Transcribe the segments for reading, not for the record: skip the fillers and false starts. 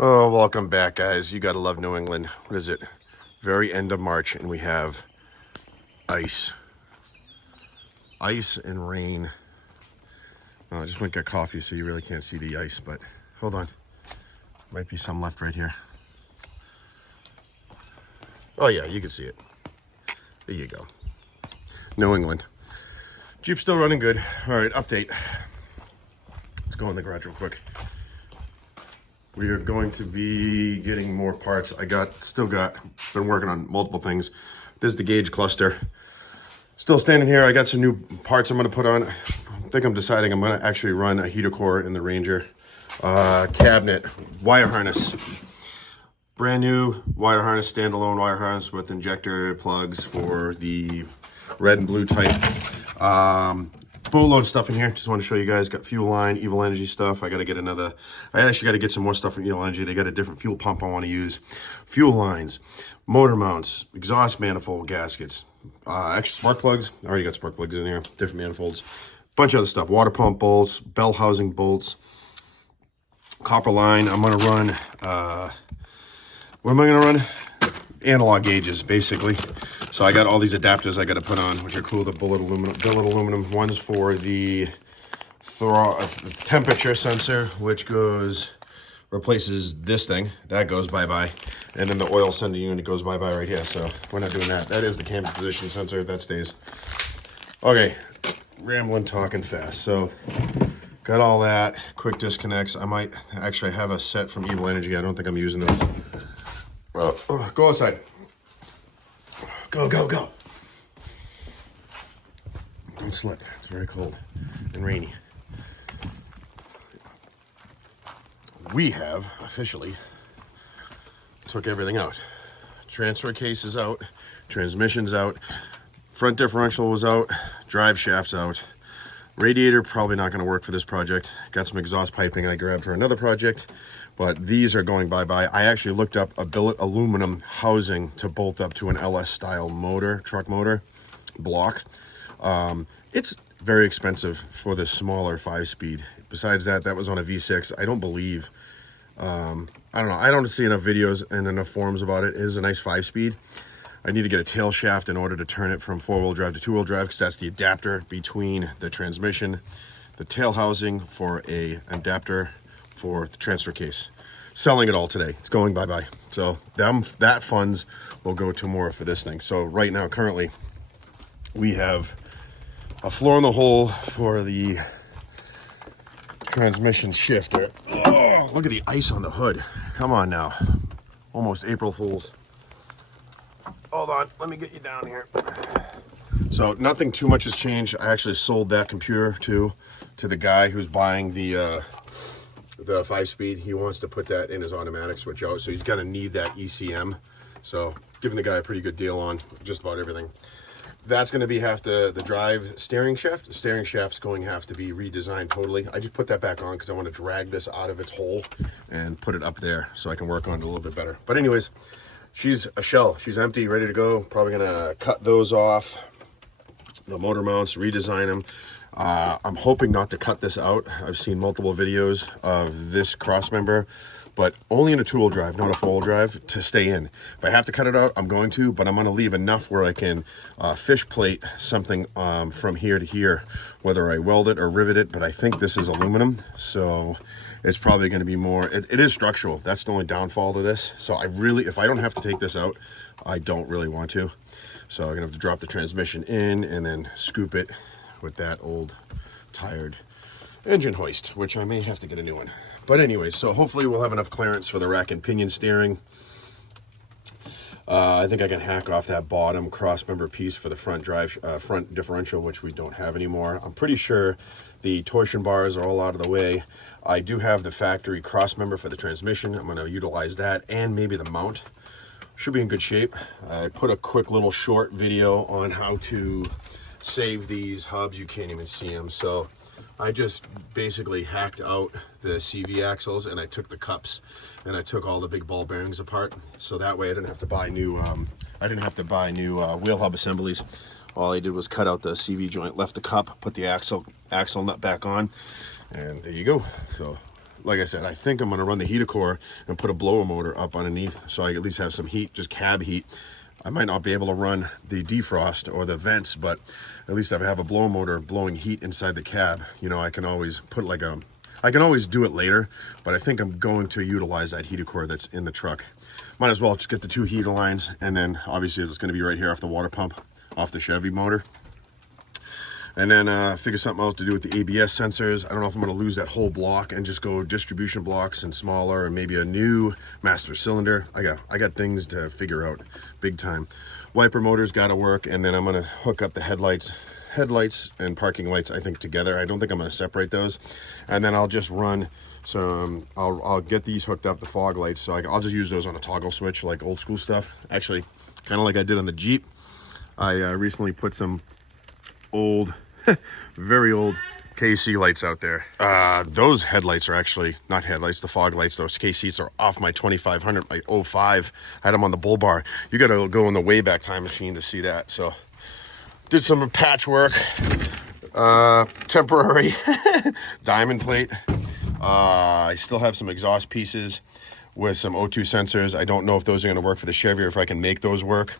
Oh, welcome back, guys. You gotta love New England. What is it? Very end of March, and we have ice. Ice and rain. Oh, I just went and got coffee, so you really can't see the ice, but hold on. Might be some left right here. Oh yeah, you can see it. There you go. New England. Jeep's still running good. All right, update. Let's go in the garage real quick. We are going to be getting more parts. Been working on multiple things. This is the gauge cluster. Still standing here. I got some new parts I'm gonna put on. I think I'm deciding I'm gonna actually run a heater core in the Ranger. Cabinet, wire harness. Brand new wire harness, standalone wire harness with injector plugs for the red and blue type. Boatload of stuff in here. Just want to show you guys. Got fuel line, Evil Energy stuff. I actually got to get some more stuff from Evil Energy. They got a different fuel pump I want to use. Fuel lines, motor mounts, exhaust manifold gaskets, extra spark plugs. I already got spark plugs in here. Different manifolds. Bunch of other stuff. Water pump bolts, bell housing bolts, copper line. I'm going to run, what am I going to run? Analog gauges, basically. So I got all these adapters I got to put on, which are cool. The billet aluminum ones for the temperature sensor, which replaces this thing. That goes bye-bye. And then the oil sending unit goes bye-bye right here. So we're not doing that. That is the camber position sensor. That stays. Okay, rambling, talking fast. So got all that. Quick disconnects. I might actually have a set from Evil Energy. I don't think I'm using those. Go outside. Go, go, go. Don't slip. It's very cold and rainy. We have officially took everything out. Transfer case is out. Transmission's out. Front differential was out. Drive shaft's out. Radiator probably not going to work for this project. Got some exhaust piping I grabbed for another project, but these are going bye-bye. I actually looked up a billet aluminum housing to bolt up to an LS style motor, truck motor block. It's very expensive for the smaller 5-speed. Besides that, that was on a V6. I don't believe, I don't know. I don't see enough videos and enough forums about it. It is a nice 5-speed. I need to get a tail shaft in order to turn it from 4-wheel drive to 2-wheel drive, because that's the adapter between the transmission, the tail housing for a adapter for the transfer case. Selling it all today. It's going bye-bye. So that funds will go to more for this thing. So right now, currently, we have a floor in the hole for the transmission shifter. Oh, look at the ice on the hood. Come on now. Almost April Fools. Hold on, let me get you down here. So nothing too much has changed. I actually sold that computer to the guy who's buying the 5-speed. He wants to put that in his automatic switch out, so he's gonna need that ECM. So giving the guy a pretty good deal on just about everything. That's gonna be the drive steering shaft. The steering shaft's going to have to be redesigned totally. I just put that back on because I want to drag this out of its hole and put it up there so I can work on it a little bit better. But anyways, she's a shell. She's empty, ready to go. Probably gonna cut those off. The motor mounts, redesign them. I'm hoping not to cut this out. I've seen multiple videos of this cross member, but only in a 2-wheel drive, not a 4-wheel drive, to stay in. If I have to cut it out, I'm going to, but I'm gonna leave enough where I can fish plate something from here to here, whether I weld it or rivet it, but I think this is aluminum, so it's probably gonna be more, it is structural. That's the only downfall to this. So if I don't have to take this out, I don't really want to. So I'm gonna have to drop the transmission in and then scoop it with that old tired engine hoist, which I may have to get a new one. But anyways, so hopefully we'll have enough clearance for the rack and pinion steering. I think I can hack off that bottom cross member piece for the front differential, which we don't have anymore. I'm pretty sure the torsion bars are all out of the way. I do have the factory cross member for the transmission. I'm gonna utilize that, and maybe the mount. Should be in good shape. I put a quick little short video on how to save these hubs. You can't even see them. So I just basically hacked out the CV axles, and I took the cups and I took all the big ball bearings apart. So that way I didn't have to buy new wheel hub assemblies. All I did was cut out the CV joint, left the cup, put the axle nut back on, and there you go. So like I said, I think I'm going to run the heater core and put a blower motor up underneath so I at least have some heat, just cab heat. I might not be able to run the defrost or the vents, but at least if I have a blower motor blowing heat inside the cab, you know, I can always put like a, I can always do it later, but I think I'm going to utilize that heater core that's in the truck. Might as well just get the 2 heater lines, and then obviously it's going to be right here off the water pump, off the Chevy motor. And then figure something out to do with the ABS sensors. I don't know if I'm going to lose that whole block and just go distribution blocks and smaller, and maybe a new master cylinder. I got things to figure out big time. Wiper motors got to work, and then I'm going to hook up the headlights and parking lights, I think, together. I don't think I'm going to separate those. And then I'll just run some, I'll get these hooked up, the fog lights, so I'll just use those on a toggle switch like old school stuff. Actually, kind of like I did on the Jeep. I recently put some old very old KC lights out there. Those headlights are actually not headlights, the fog lights. Those KCs are off my 2500, my 05. I had them on the bull bar. You gotta go in the Wayback Time machine to see that. So did some patchwork, temporary diamond plate. I still have some exhaust pieces with some O2 sensors. I don't know if those are going to work for the Chevy or if I can make those work.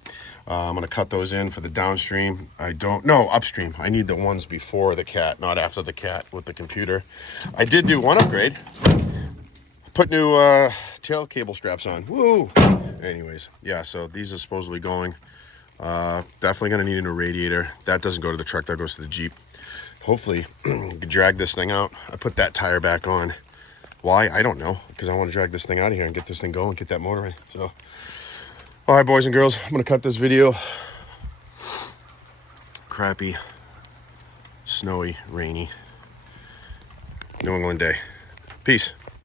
I'm going to cut those in for the downstream. Upstream. I need the ones before the cat, not after the cat with the computer. I did do one upgrade. Put new tail cable straps on. Woo! Anyways, yeah, so these are supposedly going. Definitely going to need a new radiator. That doesn't go to the truck, that goes to the Jeep. Hopefully, you can drag this thing out. I put that tire back on. Why? I don't know, because I want to drag this thing out of here and get this thing going, get that motor in. So, all right, boys and girls, I'm going to cut this video. Crappy, snowy, rainy New England day. Peace.